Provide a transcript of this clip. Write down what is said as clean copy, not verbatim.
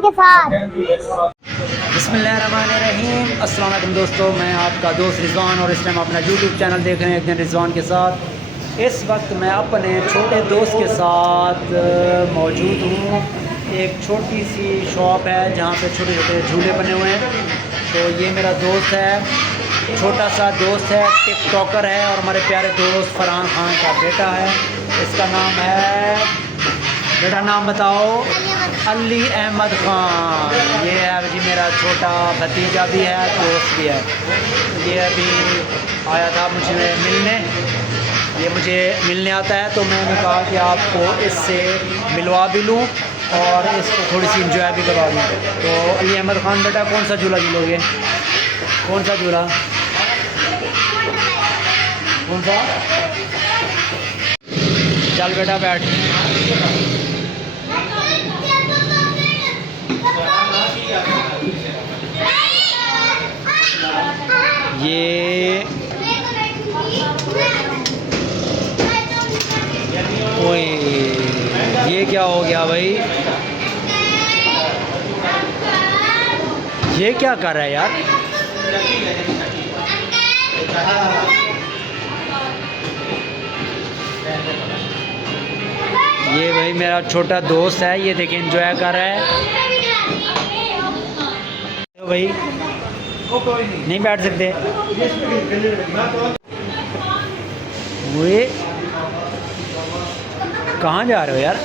के साथ। बिस्मिल्लाहिर्रहमानिर्रहीम। अस्सलाम वालेकुम दोस्तों, मैं आपका दोस्त रिजवान और इस टाइम अपना यूट्यूब चैनल देख रहे हैं एक दिन रिजवान के साथ। इस वक्त मैं अपने छोटे दोस्त के साथ मौजूद हूँ। एक छोटी सी शॉप है जहाँ पे छोटे छोटे झूले बने हुए हैं। तो ये मेरा दोस्त है, छोटा सा दोस्त है, टिकटॉकर है और हमारे प्यारे दोस्त फरहान खान का बेटा है। इसका नाम है, बेटा नाम बताओ। अली अहमद ख़ान। ये है जी मेरा छोटा भतीजा भी है, दोस्त भी है। ये अभी आया था मुझे मिलने, ये मुझे मिलने आता है तो मैंने कहा कि आपको इससे मिलवा भी लूँ और इसको थोड़ी सी इंजॉय भी करवा दूँ। तो अली अहमद ख़ान बेटा कौन सा झूला झूलोगे? कौन सा झूला? कौन सा? चल बेटा बैठ। ओए ये क्या हो गया भाई? ये क्या कर रहा है यार? ये भाई मेरा छोटा दोस्त है, ये देखिए एंजॉय कर रहा है। तो भाई नहीं बैठ सकते। वो कहाँ जा रहे हो यार?